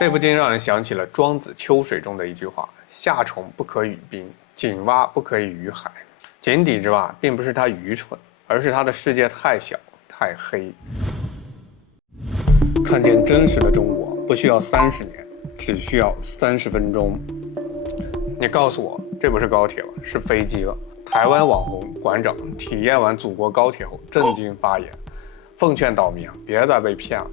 这不禁让人想起了庄子《秋水》中的一句话：夏虫不可语冰，井蛙不可以语海。井底之蛙并不是它愚蠢，而是它的世界太小太黑。看见真实的中国不需要30年，只需要30分钟。你告诉我，这不是高铁了，是飞机了。台湾网红馆长体验完祖国高铁后震惊发言，奉劝岛民别再被骗了。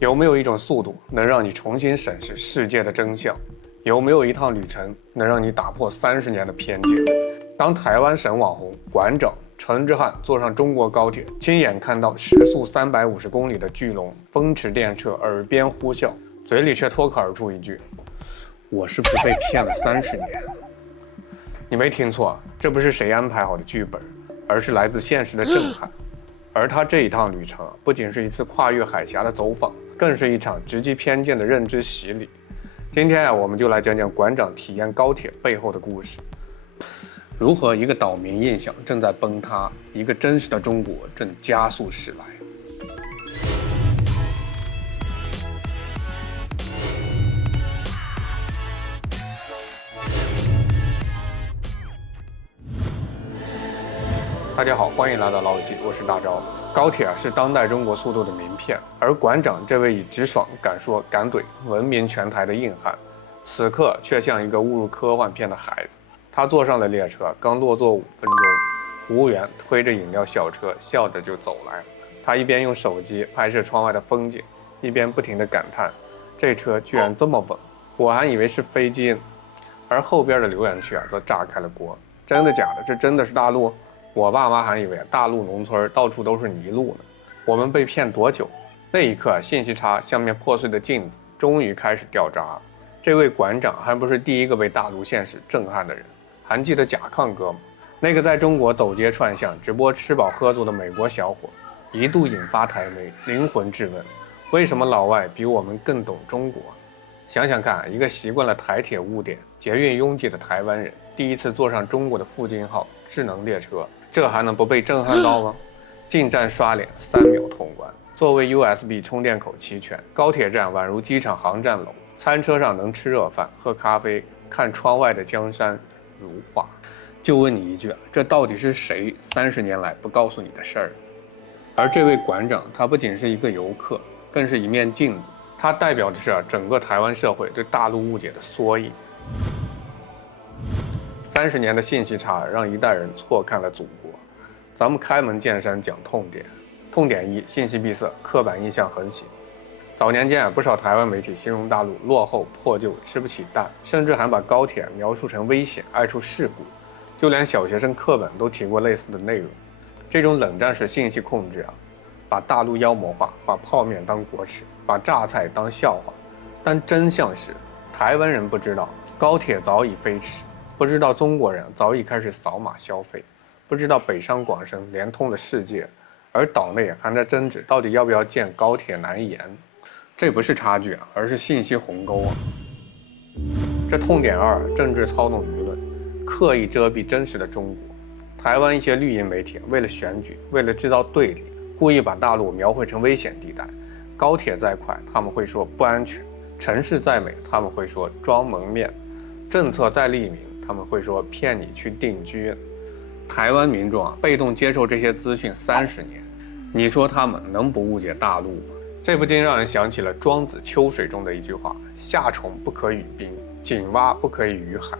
有没有一种速度能让你重新审视世界的真相？有没有一趟旅程能让你打破30年的偏见？当台湾省网红馆长陈之汉坐上中国高铁，亲眼看到时速350公里的巨龙风驰电掣耳边呼啸，嘴里却脱口而出一句：我是不是被骗了30年？你没听错，这不是谁安排好的剧本，而是来自现实的震撼。而他这一趟旅程不仅是一次跨越海峡的走访，更是一场直击偏见的认知洗礼。今天我们就来讲讲馆长体验高铁背后的故事，如何一个岛民印象正在崩塌，一个真实的中国正加速驶来。大家好，欢迎来到老友记，我是大钊。高铁是当代中国速度的名片，而馆长这位以直爽、敢说、敢怼闻名全台的硬汉，此刻却像一个误入科幻片的孩子。他坐上了列车，刚落座5分钟，服务员推着饮料小车笑着就走来了。他一边用手机拍摄窗外的风景，一边不停地感叹：这车居然这么稳，我还以为是飞机呢。而后边的留言区则炸开了锅：真的假的？这真的是大陆？我爸妈还以为大陆农村到处都是泥路呢。我们被骗多久？那一刻，信息差像面破碎的镜子，终于开始掉渣。这位馆长还不是第一个被大陆现实震撼的人。还记得甲亢哥吗？那个在中国走街串巷直播吃饱喝足的美国小伙，一度引发台媒灵魂质问：为什么老外比我们更懂中国？想想看，一个习惯了台铁误点、捷运拥挤的台湾人，第一次坐上中国的复兴号智能列车，这还能不被震撼到吗？进站刷脸3秒通关，座位 USB 充电口齐全，高铁站宛如机场航站楼，餐车上能吃热饭、喝咖啡，看窗外的江山如画。就问你一句，这到底是谁30年来不告诉你的事儿？而这位馆长，他不仅是一个游客，更是一面镜子，他代表的是整个台湾社会对大陆误解的缩影。30年的信息差让一代人错看了祖国。咱们开门见山讲痛点。痛点1：信息闭塞，刻板印象横行。早年间不少台湾媒体形容大陆落后、破旧、吃不起蛋，甚至还把高铁描述成危险、爱出事故。就连小学生课本都提过类似的内容。这种冷战式信息控制把大陆妖魔化，把泡面当国耻，把榨菜当笑话。但真相是，台湾人不知道高铁早已飞驰，不知道中国人早已开始扫码消费，不知道北上广深连通了世界，而岛内还在争执到底要不要建高铁南延。这不是差距而是信息鸿沟这痛点2：政治操弄舆论，刻意遮蔽真实的中国。台湾一些绿营媒体为了选举，为了制造对立，故意把大陆描绘成危险地带。高铁再快，他们会说不安全；城市再美，他们会说装门面；政策再利民，他们会说骗你去定居。台湾民众被动接受这些资讯30年，你说他们能不误解大陆吗？这不禁让人想起了庄子《秋水》中的一句话：夏虫不可语冰，井蛙不可以语海。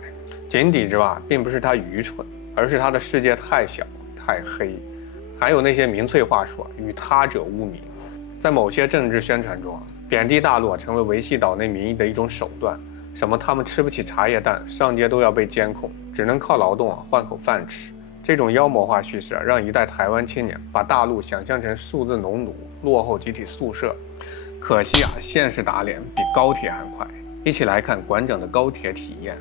井底之蛙并不是它愚蠢，而是它的世界太小太黑。还有那些民粹话说与他者污名，在某些政治宣传中贬低大陆成为维系岛内民意的一种手段。什么他们吃不起茶叶蛋，上街都要被监控，只能靠劳动换口饭吃。这种妖魔化叙事让一代台湾青年把大陆想象成数字农奴、落后集体宿舍。可惜现实打脸比高铁还快。一起来看馆长的高铁体验。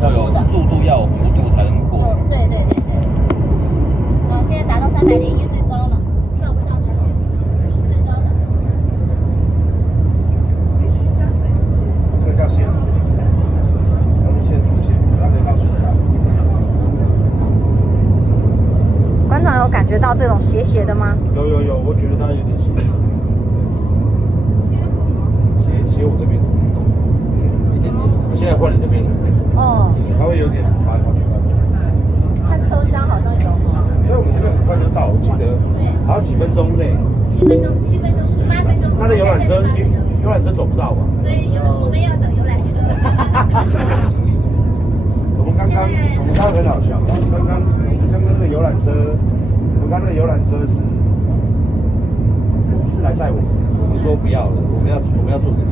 要有速度，要有弧度才能过。对。现在达到301最高了，跳不上去，最高的。这个叫限速，它是限速线，它可以到100。馆长有感觉到这种斜斜的吗？有，我觉得它有点斜，斜我这边，我现在换你这边，哦，它会有点跑来跑去。看车厢好像有哦。因为我们这边很快就到，我记得好像几分钟内。7分钟、8分钟。那游览车走不到吧？对，我们要等游览车。我们刚刚很好笑，刚刚那个游览车，我们刚那个游览车是来载我们，我们说不要了，我们要做这个，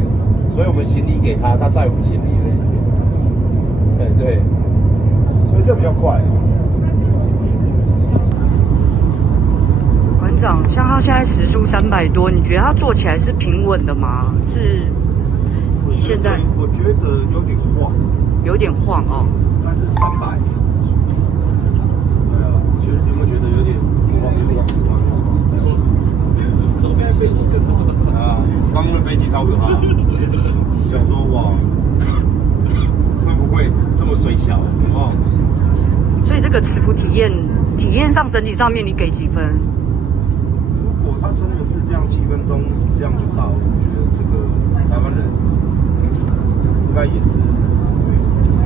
所以我们行李给他，他载我们行李而已。对，所以这比较快。馆长，像他现在时速300多，你觉得他坐起来是平稳的吗？是？你现在？我觉得有点晃，有点晃哦。但是300。有没有觉得有点晃？飞机更可怕啊！刚刚的飞机超可怕，想说哇，会不会这么水小？哦，所以这个磁浮体验上整体上面你给几分？如果他真的是这样7分钟这样就到，我觉得这个台湾人应该也是，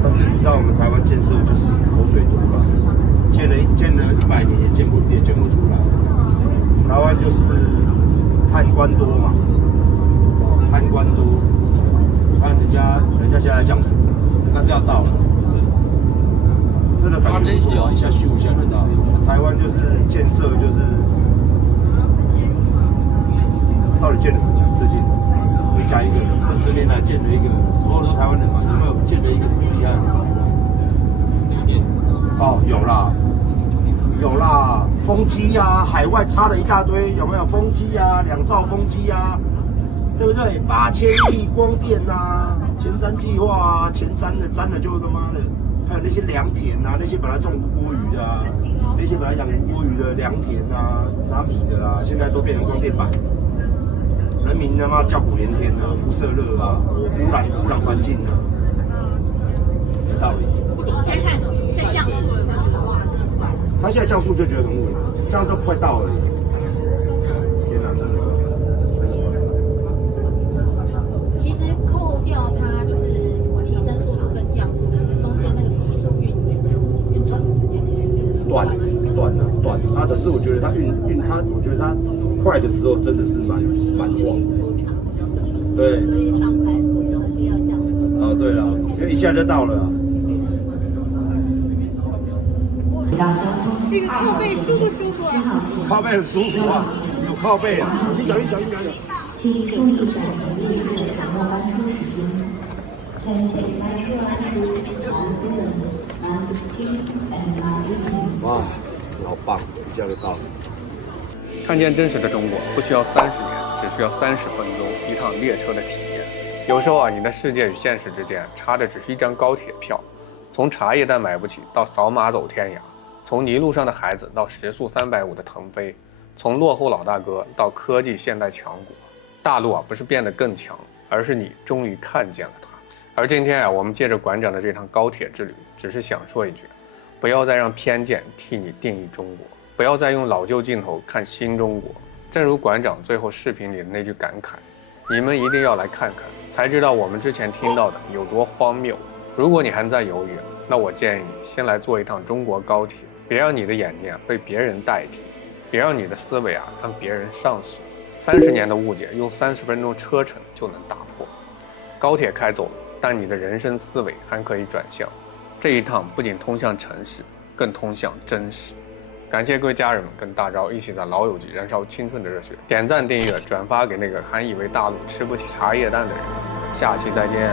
但是你知道我们台湾建设就是口水多了，建了100年也建不出来。台湾就是贪官多嘛，贪官多。你看人家现在降速，但是要到了，真的感觉不错，一下咻一下就到了。台湾就是建设就是到底建了什么？最近有加一个，是10年来建了一个，所有都台湾人嘛，有没有建了一个什么厉害的？哦，有啦，风机啊，海外插了一大堆，有没有风机啊？2兆风机啊，对不对？8000亿光电啊，前瞻计划啊，前瞻的沾了就他妈的，还有那些良田啊，那些本来种吴郭鱼啊，那些本来养吴郭鱼的良田啊，拿米的啊，现在都变成光电板，人民他妈叫苦连天啊，辐射热啊，污染环境啊，有道理。现在在降速了，他觉得哇。他现在降速就觉得很稳，这样都快到了。天哪，真的。其实扣掉它就是提升速度跟降速，其实中间那个急速运转的时间其实是短啊！可是我觉得他我觉得他快的时候真的是蛮晃的。对。所以上快速真的需要降速。哦，对了，因为一下就到了。这个靠背舒不舒服啊？靠背很舒服啊，有靠背啊。小心，加油！请注意在本列车上末班车时间。Train take metro line to 916 and 918. 哇，老棒，一下就到了。看见真实的中国不需要30年，只需要30分钟一趟列车的体验。有时候啊，你的世界与现实之间差的只是一张高铁票，从茶叶蛋买不起到扫码走天涯。从泥路上的孩子到时速350的腾飞，从落后老大哥到科技现代强国，大陆啊不是变得更强，而是你终于看见了它。而今天啊，我们借着馆长的这趟高铁之旅，只是想说一句：不要再让偏见替你定义中国，不要再用老旧镜头看新中国。正如馆长最后视频里的那句感慨：你们一定要来看看，才知道我们之前听到的有多荒谬。如果你还在犹豫，那我建议你先来坐一趟中国高铁。别让你的眼睛被别人代替，别让你的思维让别人上锁。30年的误解，用30分钟车程就能打破。高铁开走了，但你的人生思维还可以转向。这一趟不仅通向城市，更通向真实。感谢各位家人们跟大钊一起在老友记燃烧青春的热血，点赞、订阅、转发给那个还以为大陆吃不起茶叶蛋的人。下期再见。